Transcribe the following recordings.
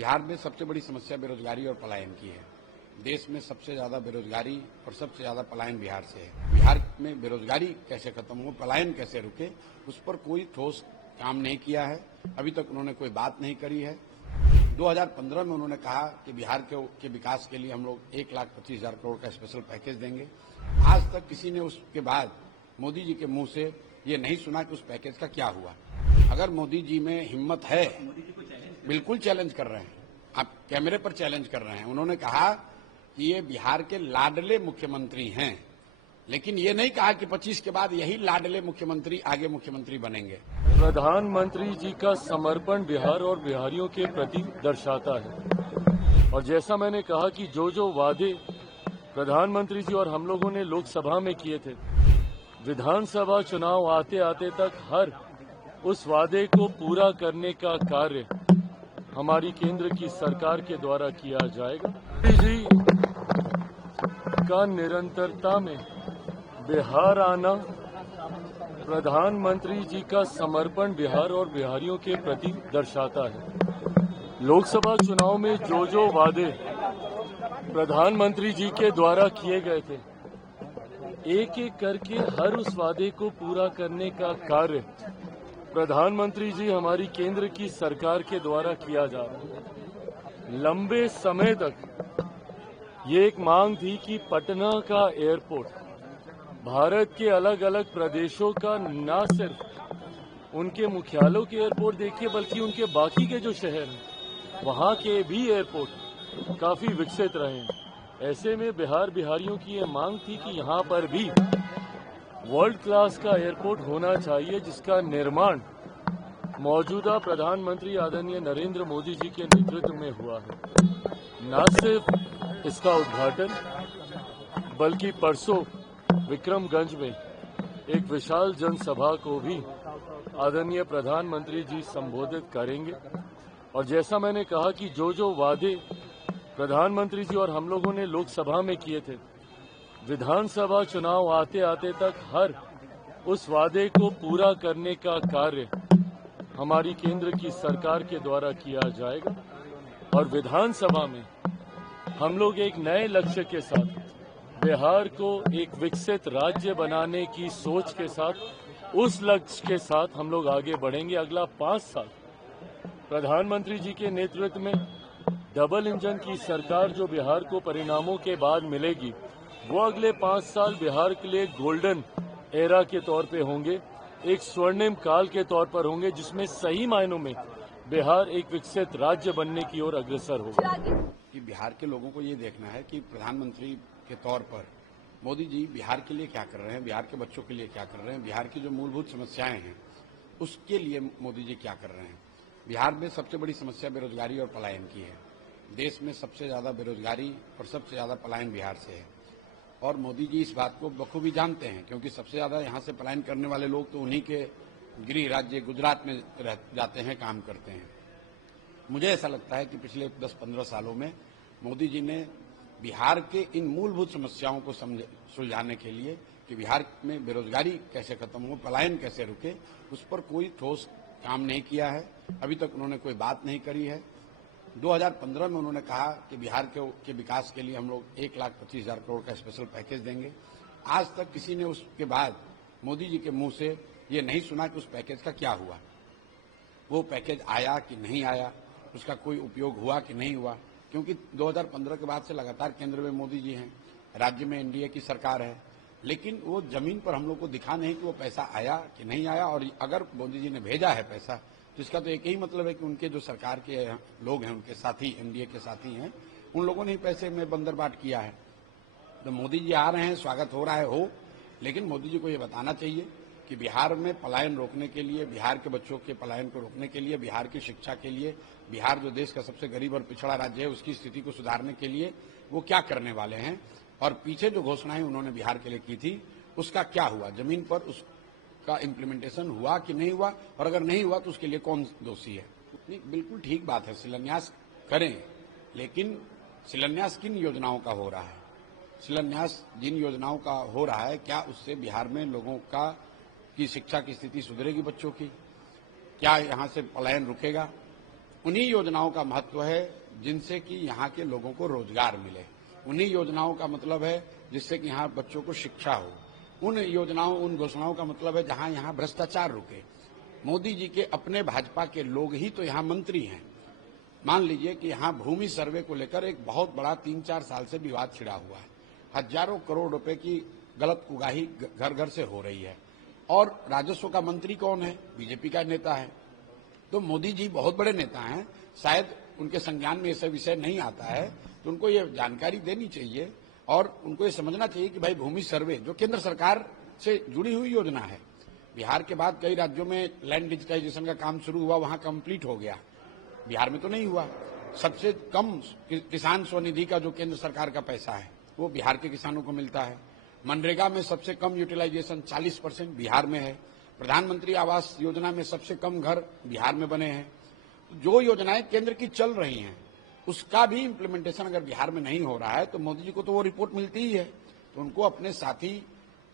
बिहार में सबसे बड़ी समस्या बेरोजगारी और पलायन की है। देश में सबसे ज्यादा बेरोजगारी और सबसे ज्यादा पलायन बिहार से है। बिहार में बेरोजगारी कैसे खत्म हो, पलायन कैसे रुके, उस पर कोई ठोस काम नहीं किया है। अभी तक उन्होंने कोई बात नहीं करी है। 2015 में उन्होंने कहा कि बिहार के विकास के लिए हम लोग 1,25,000 करोड़ का स्पेशल पैकेज देंगे। आज तक किसी ने उसके बाद मोदी जी के मुंह से ये नहीं सुना कि उस पैकेज का क्या हुआ। अगर मोदी जी में हिम्मत है, बिल्कुल चैलेंज कर रहे हैं, आप कैमरे पर चैलेंज कर रहे हैं। उन्होंने कहा कि ये बिहार के लाडले मुख्यमंत्री हैं, लेकिन ये नहीं कहा कि 25 के बाद यही लाडले मुख्यमंत्री आगे मुख्यमंत्री बनेंगे। प्रधानमंत्री जी का समर्पण बिहार और बिहारियों के प्रति दर्शाता है। और जैसा मैंने कहा कि जो वादे प्रधानमंत्री जी और हम लोगों ने लोकसभा में किए थे, विधानसभा चुनाव आते आते तक हर उस वादे को पूरा करने का कार्य हमारी केंद्र की सरकार के द्वारा किया जाएगा। जी का निरंतरता में बिहार आना प्रधानमंत्री जी का समर्पण बिहार और बिहारियों के प्रति दर्शाता है। लोकसभा चुनाव में जो वादे प्रधानमंत्री जी के द्वारा किए गए थे, एक एक करके हर उस वादे को पूरा करने का कार्य प्रधानमंत्री जी हमारी केंद्र की सरकार के द्वारा किया जा रहा है। लंबे समय तक ये एक मांग थी कि पटना का एयरपोर्ट भारत के अलग अलग प्रदेशों का न सिर्फ उनके मुख्यालयों के एयरपोर्ट देखिए, बल्कि उनके बाकी के जो शहर हैं वहां के भी एयरपोर्ट काफी विकसित रहे हैं। ऐसे में बिहार बिहारियों की ये मांग थी कि यहाँ पर भी वर्ल्ड क्लास का एयरपोर्ट होना चाहिए, जिसका निर्माण मौजूदा प्रधानमंत्री आदरणीय नरेंद्र मोदी जी के नेतृत्व में हुआ है। न सिर्फ इसका उद्घाटन, बल्कि परसों विक्रमगंज में एक विशाल जनसभा को भी आदरणीय प्रधानमंत्री जी संबोधित करेंगे। और जैसा मैंने कहा कि जो वादे प्रधानमंत्री जी और हम लोगों ने लोकसभा में किए थे, विधानसभा चुनाव आते आते तक हर उस वादे को पूरा करने का कार्य हमारी केंद्र की सरकार के द्वारा किया जाएगा। और विधानसभा में हम लोग एक नए लक्ष्य के साथ बिहार को एक विकसित राज्य बनाने की सोच के साथ, उस लक्ष्य के साथ हम लोग आगे बढ़ेंगे। अगला 5 साल प्रधानमंत्री जी के नेतृत्व में डबल इंजन की सरकार जो बिहार को परिणामों के बाद मिलेगी, वो अगले 5 साल बिहार के लिए गोल्डन एरा के तौर पे होंगे, एक स्वर्णिम काल के तौर पर होंगे, जिसमें सही मायनों में बिहार एक विकसित राज्य बनने की ओर अग्रसर होगा। कि बिहार के लोगों को ये देखना है कि प्रधानमंत्री के तौर पर मोदी जी बिहार के लिए क्या कर रहे हैं, बिहार के बच्चों के लिए क्या कर रहे हैं, बिहार की जो मूलभूत समस्याएं हैं उसके लिए मोदी जी क्या कर रहे हैं। बिहार में सबसे बड़ी समस्या बेरोजगारी और पलायन की है। देश में सबसे ज्यादा बेरोजगारी और सबसे ज्यादा पलायन बिहार से है। और मोदी जी इस बात को बखूबी जानते हैं, क्योंकि सबसे ज्यादा यहाँ से पलायन करने वाले लोग तो उन्हीं के गृह राज्य गुजरात में जाते हैं, काम करते हैं। मुझे ऐसा लगता है कि पिछले 10-15 सालों में मोदी जी ने बिहार के इन मूलभूत समस्याओं को सुलझाने के लिए कि बिहार में बेरोजगारी कैसे खत्म हो, पलायन कैसे रुके, उस पर कोई ठोस काम नहीं किया है। अभी तक उन्होंने कोई बात नहीं करी है। 2015 में उन्होंने कहा कि बिहार के विकास के लिए हम लोग 1,25,000 करोड़ का स्पेशल पैकेज देंगे। आज तक किसी ने उसके बाद मोदी जी के मुंह से ये नहीं सुना कि उस पैकेज का क्या हुआ, वो पैकेज आया कि नहीं आया, उसका कोई उपयोग हुआ कि नहीं हुआ। क्योंकि 2015 के बाद से लगातार केंद्र में मोदी जी हैं, राज्य में एनडीए की सरकार है, लेकिन वो जमीन पर हम लोग को दिखा नहीं कि वो पैसा आया कि नहीं आया। और अगर मोदी जी ने भेजा है पैसा, तो इसका तो एक ही मतलब है कि उनके जो सरकार के लोग हैं, उनके साथी, एनडीए के साथी हैं, उन लोगों ने ही पैसे में बंदरबाट किया है। तो मोदी जी आ रहे हैं, स्वागत हो रहा है, हो, लेकिन मोदी जी को ये बताना चाहिए कि बिहार में पलायन रोकने के लिए, बिहार के बच्चों के पलायन को रोकने के लिए, बिहार की शिक्षा के लिए, बिहार जो देश का सबसे गरीब और पिछड़ा राज्य है उसकी स्थिति को सुधारने के लिए वो क्या करने वाले हैं। और पीछे जो घोषणाएं उन्होंने बिहार के लिए की थी उसका क्या हुआ, जमीन पर उसका इम्प्लीमेंटेशन हुआ कि नहीं हुआ, और अगर नहीं हुआ तो उसके लिए कौन दोषी है। नहीं, बिल्कुल ठीक बात है, शिलान्यास करें, लेकिन शिलान्यास किन योजनाओं का हो रहा है, शिलान्यास जिन योजनाओं का हो रहा है, क्या उससे बिहार में लोगों की शिक्षा की स्थिति सुधरेगी, बच्चों की, क्या यहाँ से पलायन रुकेगा। उन्हीं योजनाओं का महत्व है जिनसे कि यहाँ के लोगों को रोजगार मिले। उन्हीं योजनाओं का मतलब है जिससे कि यहाँ बच्चों को शिक्षा हो। उन योजनाओं, उन घोषणाओं का मतलब है जहाँ यहाँ भ्रष्टाचार रुके। मोदी जी के अपने भाजपा के लोग ही तो यहाँ मंत्री हैं। मान लीजिए कि यहाँ भूमि सर्वे को लेकर एक बहुत बड़ा 3-4 साल से विवाद छिड़ा हुआ है। हजारों करोड़ रुपए की गलत उगाही घर घर से हो रही है और राजस्व का मंत्री कौन है? बीजेपी का नेता है। तो मोदी जी बहुत बड़े नेता हैं, शायद उनके संज्ञान में ऐसा विषय नहीं आता है, तो उनको ये जानकारी देनी चाहिए और उनको ये समझना चाहिए कि भाई भूमि सर्वे जो केंद्र सरकार से जुड़ी हुई योजना है, बिहार के बाद कई राज्यों में लैंड डिजिटाइजेशन का काम शुरू हुआ, वहां कंप्लीट हो गया, बिहार में तो नहीं हुआ। सबसे कम किसान स्वनिधि का जो केंद्र सरकार का पैसा है वो बिहार के किसानों को मिलता है। मनरेगा में सबसे कम यूटिलाइजेशन 40% बिहार में है। प्रधानमंत्री आवास योजना में सबसे कम घर बिहार में बने हैं। जो योजनाएं केंद्र की चल रही हैं उसका भी इम्प्लीमेंटेशन अगर बिहार में नहीं हो रहा है तो मोदी जी को तो वो रिपोर्ट मिलती ही है। तो उनको अपने साथी,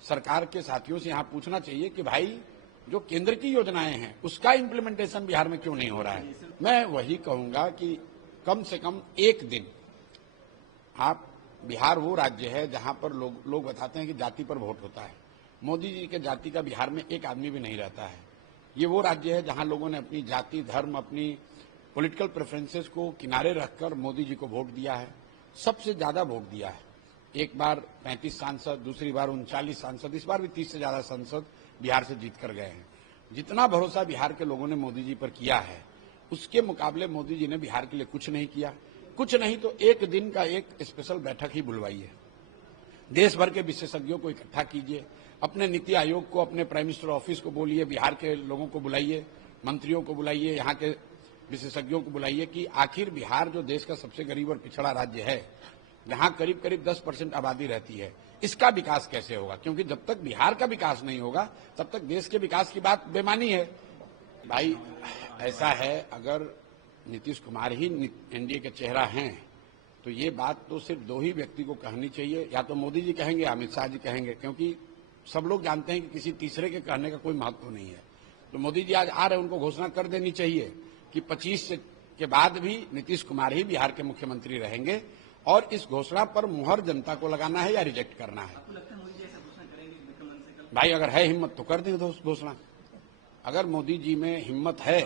सरकार के साथियों से यहाँ पूछना चाहिए कि भाई जो केंद्र की योजनाएं हैं उसका इम्प्लीमेंटेशन बिहार में क्यों नहीं हो रहा है। मैं वही कहूंगा कि कम से कम एक दिन आप, बिहार वो राज्य है जहां पर लोग बताते हैं कि जाति पर वोट होता है। मोदी जी के जाति का बिहार में एक आदमी भी नहीं रहता है। ये वो राज्य है जहां लोगों ने अपनी जाति, धर्म, अपनी पॉलिटिकल प्रेफरेंसेस को किनारे रखकर मोदी जी को वोट दिया है। सबसे ज्यादा वोट दिया है। एक बार 35 सांसद, दूसरी बार 39 सांसद, इस बार भी 30 से ज्यादा सांसद बिहार से जीत कर गए हैं। जितना भरोसा बिहार के लोगों ने मोदी जी पर किया है उसके मुकाबले मोदी जी ने बिहार के लिए कुछ नहीं किया। कुछ नहीं तो एक दिन का एक स्पेशल बैठक ही बुलवाइए, देश भर के विशेषज्ञों को इकट्ठा कीजिए, अपने नीति आयोग को, अपने प्राइम मिनिस्टर ऑफिस को बोलिए, बिहार के लोगों को बुलाइए, मंत्रियों को बुलाइए, यहाँ के विशेषज्ञों को बुलाइए कि आखिर बिहार जो देश का सबसे गरीब और पिछड़ा राज्य है, जहाँ करीब करीब 10% आबादी रहती है, इसका विकास कैसे होगा। क्योंकि जब तक बिहार का विकास नहीं होगा तब तक देश के विकास की बात बेमानी है। भाई ऐसा है, अगर नीतीश कुमार ही एनडीए के चेहरा हैं तो ये बात तो सिर्फ दो ही व्यक्ति को कहनी चाहिए, या तो मोदी जी कहेंगे, अमित शाह जी कहेंगे, क्योंकि सब लोग जानते हैं कि किसी तीसरे के कहने का कोई महत्व नहीं है। तो मोदी जी आज आ रहे हैं, उनको घोषणा कर देनी चाहिए कि 25 के बाद भी नीतीश कुमार ही बिहार के मुख्यमंत्री रहेंगे और इस घोषणा पर मुहर जनता को लगाना है या रिजेक्ट करना है। भाई अगर है हिम्मत तो कर दें दोस्त घोषणा। अगर मोदी जी में हिम्मत है,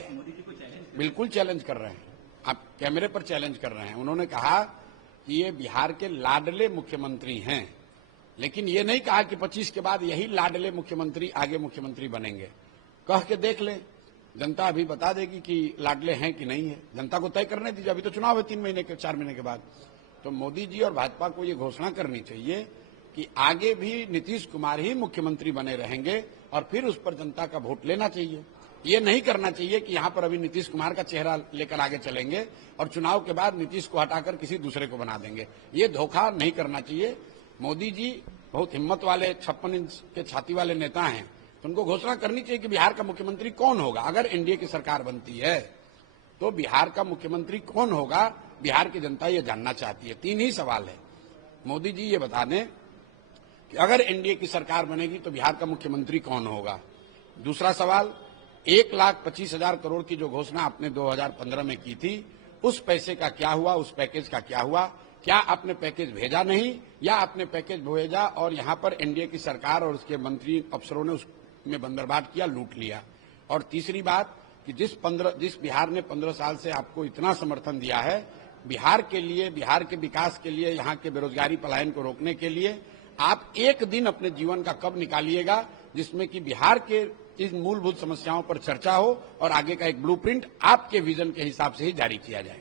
बिल्कुल चैलेंज कर रहे हैं, आप कैमरे पर चैलेंज कर रहे हैं। उन्होंने कहा कि ये बिहार के लाडले मुख्यमंत्री हैं, लेकिन ये नहीं कहा कि 25 के बाद यही लाडले मुख्यमंत्री आगे मुख्यमंत्री बनेंगे। कह के देख ले, जनता अभी बता देगी कि लाडले हैं कि नहीं है। जनता को तय करने दीजिए, अभी तो चुनाव है 3 महीने के, 4 महीने के बाद। तो मोदी जी और भाजपा को ये घोषणा करनी चाहिए कि आगे भी नीतीश कुमार ही मुख्यमंत्री बने रहेंगे और फिर उस पर जनता का वोट लेना चाहिए। ये नहीं करना चाहिए कि यहाँ पर अभी नीतीश कुमार का चेहरा लेकर आगे चलेंगे और चुनाव के बाद नीतीश को हटाकर किसी दूसरे को बना देंगे। ये धोखा नहीं करना चाहिए। मोदी जी बहुत हिम्मत वाले, 56 इंच के छाती वाले नेता हैं, तो उनको घोषणा करनी चाहिए कि बिहार का मुख्यमंत्री कौन होगा। अगर एनडीए की सरकार बनती है तो बिहार का मुख्यमंत्री कौन होगा, बिहार की जनता ये जानना चाहती है। 3 ही सवाल है। मोदी जी ये बता दें कि अगर एनडीए की सरकार बनेगी तो बिहार का मुख्यमंत्री कौन होगा। दूसरा सवाल, 1,25,000 करोड़ की जो घोषणा आपने 2015 में की थी, उस पैसे का क्या हुआ, उस पैकेज का क्या हुआ। क्या आपने पैकेज भेजा नहीं, या आपने पैकेज भेजा और यहाँ पर एनडीए की सरकार और उसके मंत्री अफसरों ने उसमें बंदरबाट किया, लूट लिया। और तीसरी बात कि जिस बिहार ने 15 साल से आपको इतना समर्थन दिया है, बिहार के लिए, बिहार के विकास के लिए, यहाँ के बेरोजगारी पलायन को रोकने के लिए, आप एक दिन अपने जीवन का कब निकालिएगा जिसमें कि बिहार के इस मूलभूत समस्याओं पर चर्चा हो और आगे का एक ब्लूप्रिंट आपके विजन के हिसाब से ही जारी किया जाए।